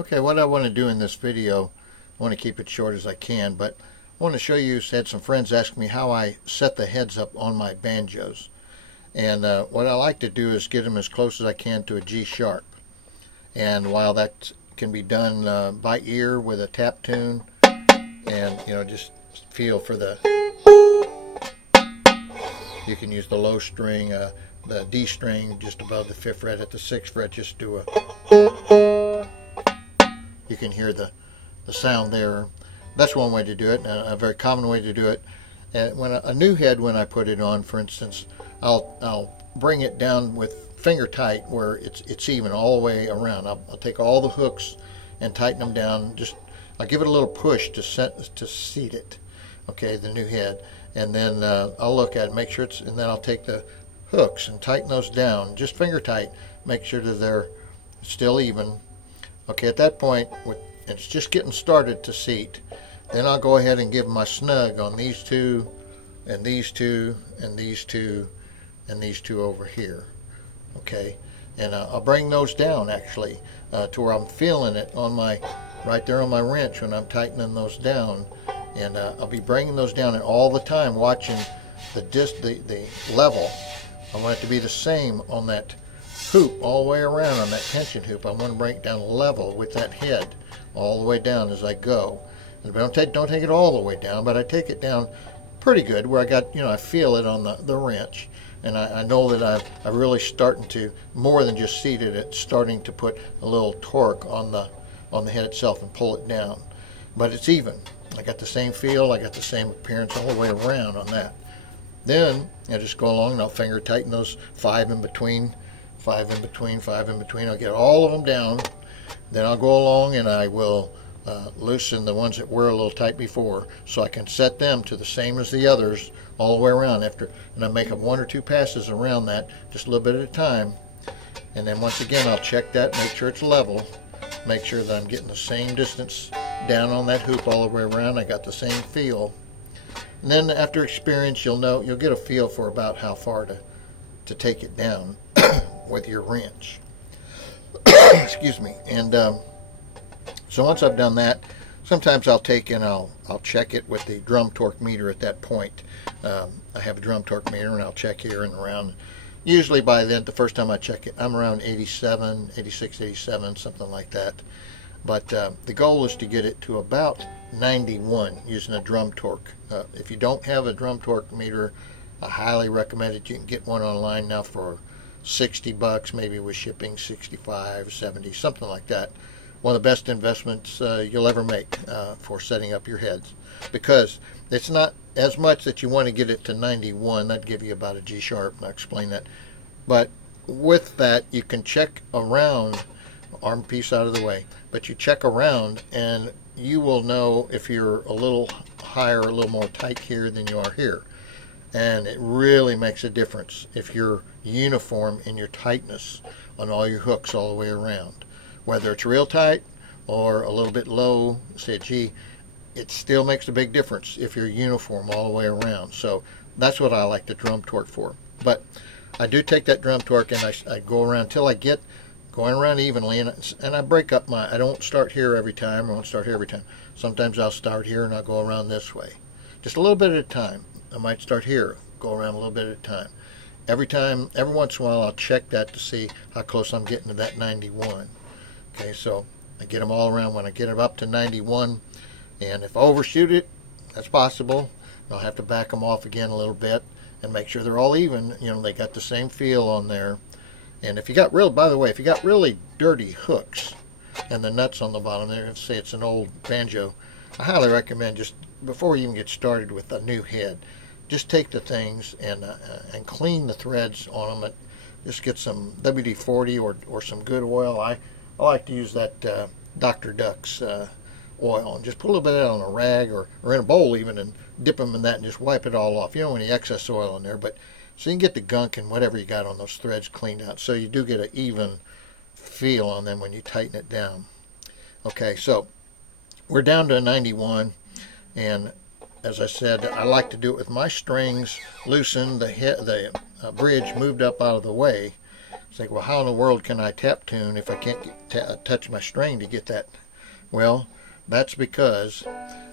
Okay, what I want to do in this video, I want to keep it short as I can, but I want to show you, had some friends ask me how I set the heads up on my banjos. And what I like to do is get them as close as I can to a G sharp. And while that can be done by ear with a tap tune, and just feel for the, you can use the low string, the D string just above the 5th fret at the 6th fret, just do a, you can hear the sound there. That's one way to do it, a very common way to do it. And when a new head, when I put it on, for instance, I'll bring it down with finger tight where it's even all the way around. I'll take all the hooks and tighten them down. I'll give it a little push to seat it, okay, the new head, and then I'll look at it, make sure and then I'll take the hooks and tighten those down, just finger tight, make sure that they're still even. Okay, at that point, it's just getting started to seat. Then I'll go ahead and give my snug on these two, and these two, and these two, and these two over here. Okay, and I'll bring those down actually to where I'm feeling it on right there on my wrench when I'm tightening those down, and I'll be bringing those down, and all the time watching the level. I want it to be the same on that hoop all the way around on that tension hoop. I want to bring it down level with that head all the way down as I go. And don't take it all the way down, but I take it down pretty good where I got, I feel it on the wrench, and I know that I'm really starting to, more than just seated it, starting to put a little torque on the head itself and pull it down. But it's even. I got the same feel, I got the same appearance all the way around on that. Then I just go along and I'll finger tighten those 5 in between, 5 in between, 5 in between. I'll get all of them down. Then I'll go along and I will loosen the ones that were a little tight before, so I can set them to the same as the others all the way around and I make them 1 or 2 passes around that, just a little bit at a time. And then once again I'll check that, make sure it's level, make sure that I'm getting the same distance down on that hoop all the way around. I got the same feel. And then after experience, you'll get a feel for about how far to take it down with your wrench. Excuse me. And so once I've done that, sometimes I'll take and I'll check it with the drum torque meter at that point. I have a drum torque meter and I'll check here and around. Usually by then, the first time I check it, I'm around 87, 86, 87, something like that. But the goal is to get it to about 91 using a drum torque. If you don't have a drum torque meter, I highly recommend it. You can get one online now for $60, maybe with shipping 65, 70, something like that. One of the best investments you'll ever make for setting up your heads, because it's not as much that you want to get it to 91. That'd give you about a G sharp, and I'll explain that. But with that, you can check around, arm piece out of the way, but you check around and you will know if you're a little higher, a little more tight here than you are here. And it really makes a difference if you're uniform in your tightness on all your hooks all the way around. Whether it's real tight or a little bit low, say G, it still makes a big difference if you're uniform all the way around. So that's what I like the drum torque for. But I do take that drum torque and I go around till I get going around evenly, and I break up I don't start here every time, I won't start here every time. Sometimes I'll start here and I'll go around this way. Just a little bit at a time. I might start here, go around a little bit at a time. Every once in a while I'll check that to see how close I'm getting to that 91. Okay, so I get them all around. When I get them up to 91, and if I overshoot it, that's possible. I'll have to back them off again a little bit and make sure they're all even. They got the same feel on there. And if you got by the way, if you got really dirty hooks and the nuts on the bottom there, say it's an old banjo, I highly recommend, just before you even get started with a new head, just take the things and clean the threads on them. Just get some WD-40 or some good oil. I like to use that Dr. Duck's oil, and just put a little bit of it on a rag or in a bowl even, and dip them in that and just wipe it all off. You don't want any excess oil in there, but so you can get the gunk and whatever you got on those threads cleaned out, so you do get an even feel on them when you tighten it down. Okay, so we're down to 91, and as I said, I like to do it with my strings loosened, the bridge moved up out of the way, It's like, well, how in the world can I tap tune if I can't touch my string to get that? Well, that's because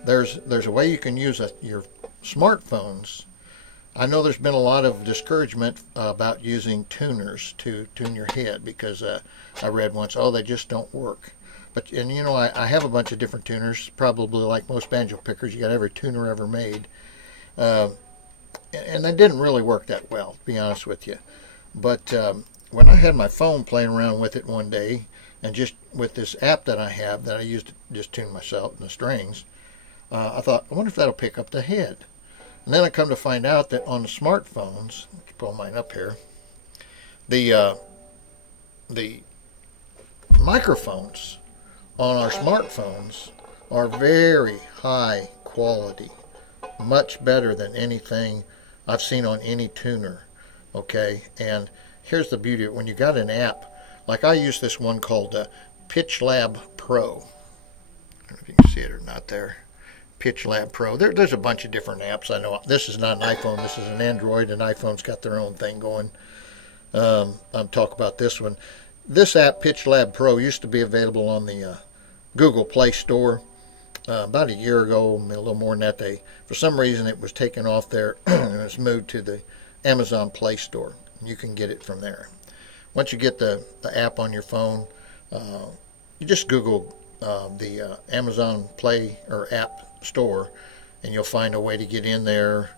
there's a way you can use your smartphones. I know there's been a lot of discouragement about using tuners to tune your head because I read once, oh, they just don't work. But, and you know, I have a bunch of different tuners, probably like most banjo pickers. You got every tuner ever made. And they didn't really work that well, to be honest with you. But when I had my phone playing around with it one day, and just with this app that I have that I use to just tune myself and the strings, I thought, I wonder if that'll pick up the head. And then I come to find out that on the smartphones, pull mine up here, the microphones on our smartphones are very high quality, much better than anything I've seen on any tuner. Okay, and here's the beauty of it. When you got an app, like I use this one called Pitch Lab Pro. I don't know if you can see it or not there. Pitch Lab Pro. There's a bunch of different apps. I know this is not an iPhone. This is an Android, and iPhone's got their own thing going. I'm talking about this one. This app, Pitch Lab Pro, used to be available on the Google Play Store about a year ago, a little more than that. For some reason, it was taken off there and it's moved to the Amazon Play Store. You can get it from there. Once you get the app on your phone, you just Google the Amazon Play or App Store, and you'll find a way to get in there.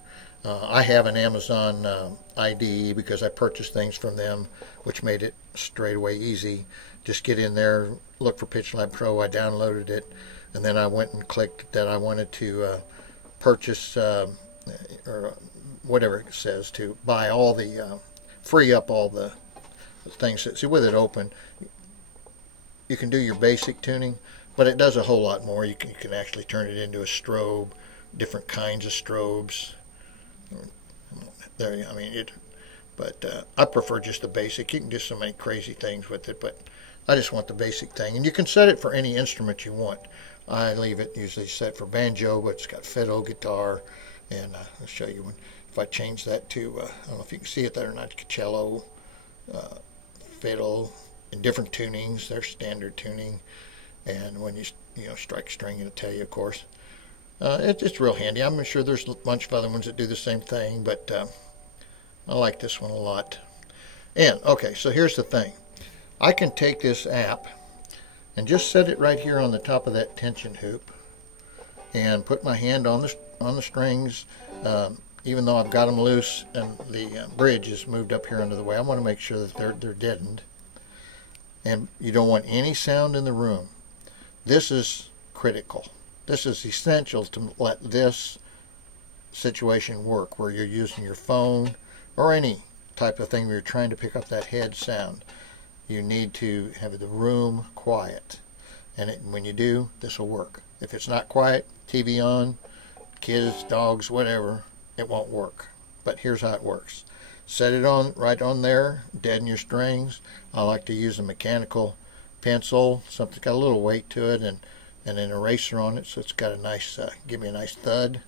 I have an Amazon ID because I purchased things from them, which made it straight away easy. Just get in there, look for Pitch Lab Pro. I downloaded it, and then I went and clicked that I wanted to purchase or whatever it says, to buy all the free up all the things. See, with it open, you can do your basic tuning, but it does a whole lot more. You can actually turn it into a strobe, different kinds of strobes. There, I mean it. But I prefer just the basic. You can do so many crazy things with it, but I just want the basic thing. And you can set it for any instrument you want. I leave it usually set for banjo, but it's got fiddle, guitar, and I'll show you when. If I change that to, I don't know if you can see it there or not, cello, fiddle, in different tunings. They're standard tuning, and when you strike a string, it'll tell you, of course. It's real handy. I'm sure there's a bunch of other ones that do the same thing, but I like this one a lot. And okay, so here's the thing. I can take this app and just set it right here on the top of that tension hoop, and put my hand on the strings. Even though I've got them loose and the bridge is moved up here under the way, I want to make sure that they're deadened. And you don't want any sound in the room. This is critical. This is essential to let this situation work, where you're using your phone or any type of thing where you're trying to pick up that head sound. You need to have the room quiet. And when you do, this will work. If it's not quiet, TV on, kids, dogs, whatever, it won't work. But here's how it works. Set it on right on there, deaden your strings. I like to use a mechanical pencil, something that's got a little weight to it, and an eraser on it, so it's got a nice, give me a nice thud.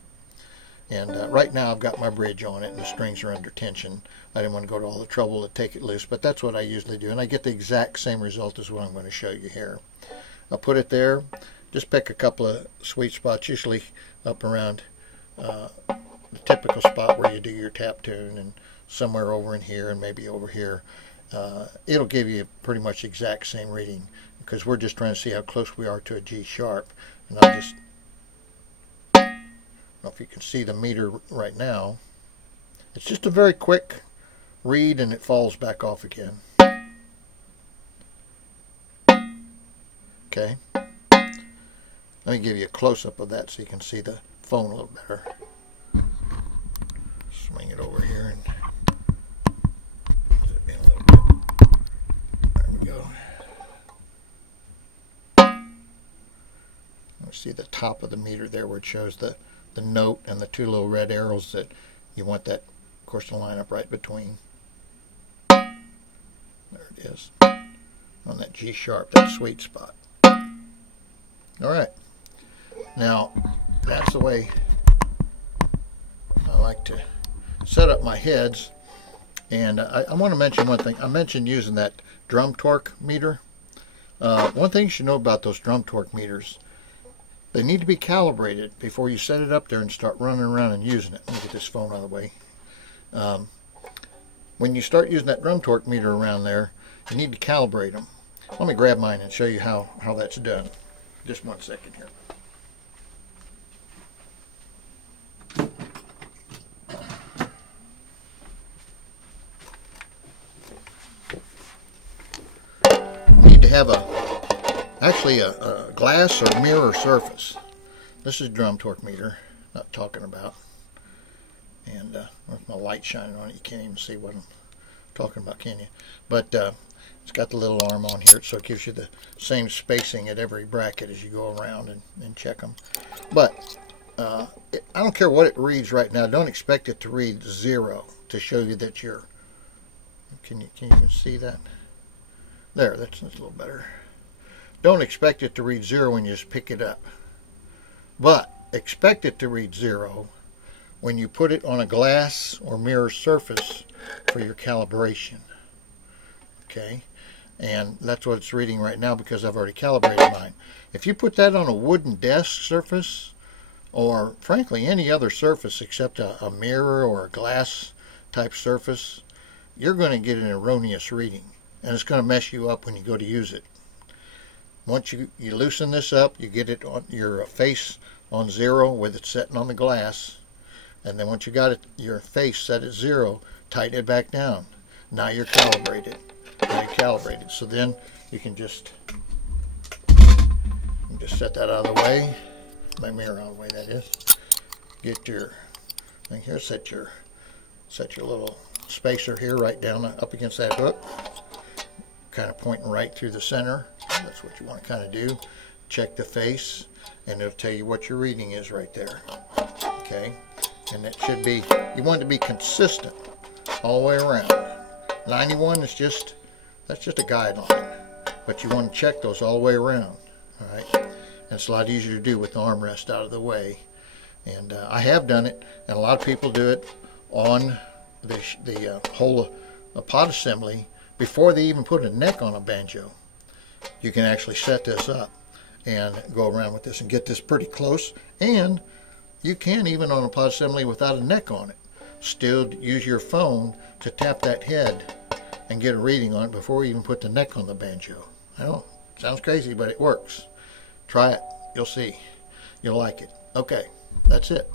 And right now I've got my bridge on it and the strings are under tension. I didn't want to go to all the trouble to take it loose, but that's what I usually do, and I get the exact same result as what I'm going to show you here. I'll put it there. Just pick a couple of sweet spots, usually up around the typical spot where you do your tap tune, and somewhere over in here and maybe over here. It'll give you pretty much exact same reading, because we're just trying to see how close we are to a G sharp. And I'll just, I don't know if you can see the meter right now. It's just a very quick read and it falls back off again. Okay. Let me give you a close-up of that so you can see the phone a little better. Swing it over here and zip in a little bit. There we go. See the top of the meter there where it shows the note and the two little red arrows that you want that, of course, to line up right between. There it is. On that G sharp, that sweet spot. Alright. Now, that's the way I like to set up my heads. And I want to mention one thing. I mentioned using that drum torque meter. One thing you should know about those drum torque meters, they need to be calibrated before you set it up there and start running around and using it. Let me get this phone out of the way. When you start using that drum torque meter around there, you need to calibrate them. Let me grab mine and show you how that's done. Just 1 second here. You need to have actually a glass or mirror surface. This is drum torque meter, not talking about. And with my light shining on it, you can't even see what I'm talking about, can you? But it's got the little arm on here, so it gives you the same spacing at every bracket as you go around and check them. But I don't care what it reads right now. Don't expect it to read 0 to show you that you're. Can you even see that? There, that's a little better. Don't expect it to read 0 when you just pick it up. But expect it to read 0 when you put it on a glass or mirror surface for your calibration. Okay, and that's what it's reading right now because I've already calibrated mine. If you put that on a wooden desk surface, or frankly any other surface except a mirror or a glass type surface, you're going to get an erroneous reading, and it's going to mess you up when you go to use it. Once you loosen this up, you get it on your face on 0 with it setting on the glass. And then once you got it, your face set at 0, tighten it back down. Now you're calibrated. So then you can just set that out of the way. My mirror out of the way, that is. Get your thing here. Set your little spacer here right down up against that hook. Kind of pointing right through the center. That's what you want to kind of do. Check the face, and it'll tell you what your reading is right there. Okay. And it should be, you want it to be consistent all the way around. 91 is that's just a guideline, but you want to check those all the way around. All right, and it's a lot easier to do with the armrest out of the way. And I have done it, and a lot of people do it on the whole pot assembly before they even put a neck on a banjo. You can actually set this up and go around with this and get this pretty close. And you can, even on a pot assembly without a neck on it, still use your phone to tap that head and get a reading on it before you even put the neck on the banjo. I know, it sounds crazy, but it works. Try it. You'll see. You'll like it. Okay, that's it.